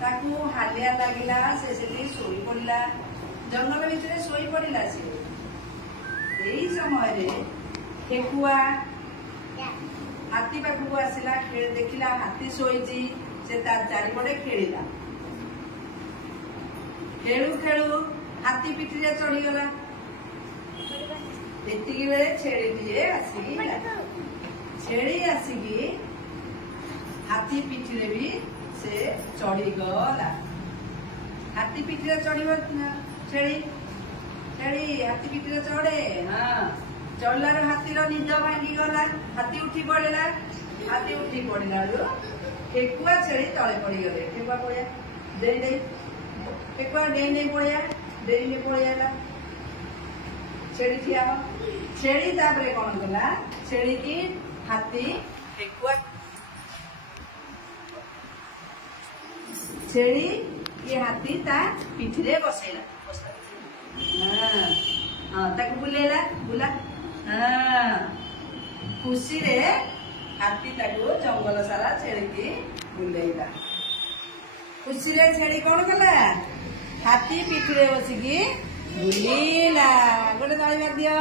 ताकू हालिया लगिला से शोई पड़ा जंगल भितर शोई पड़ा से समय ठेकुआ हाथी पाखक आसला देखला हाथी शोची से चारिपटे खेला खेलु खेलु हाथी पिठी चढ़ीगला एतिकी बेले छेड़ी छेड़ी आसिकी हाथी पिठी भी से चढ़ीगला हाथी पिठी चढ़ छेड़ी छेड़ी हाथी पिठी चढ़े हाँ चढ़लार हाथीर निद भांगी गला हाथी उठी पड़ा हाथी उठी पड़ा ठेकुआ छेड़ी तले पड़गले ठेकुआ पड़ा दे ठेकुआ डे पड़ा डे पड़ा छेड़ी ठिया छेड़ी तापरे कौन कला छेड़ी की हाथी ठेकुआ छेड़ी ये हाथी ता पिठी बसैला हाँ ताकू बुलेला बुला हाँ खुशी रे हाथी ताकू जंगल सारा छेड़ी की बुलेला खुशी रे छेड़ी कौन कला हाथी पिठी बसिकी बुलेला गोटे ताली मार दियो।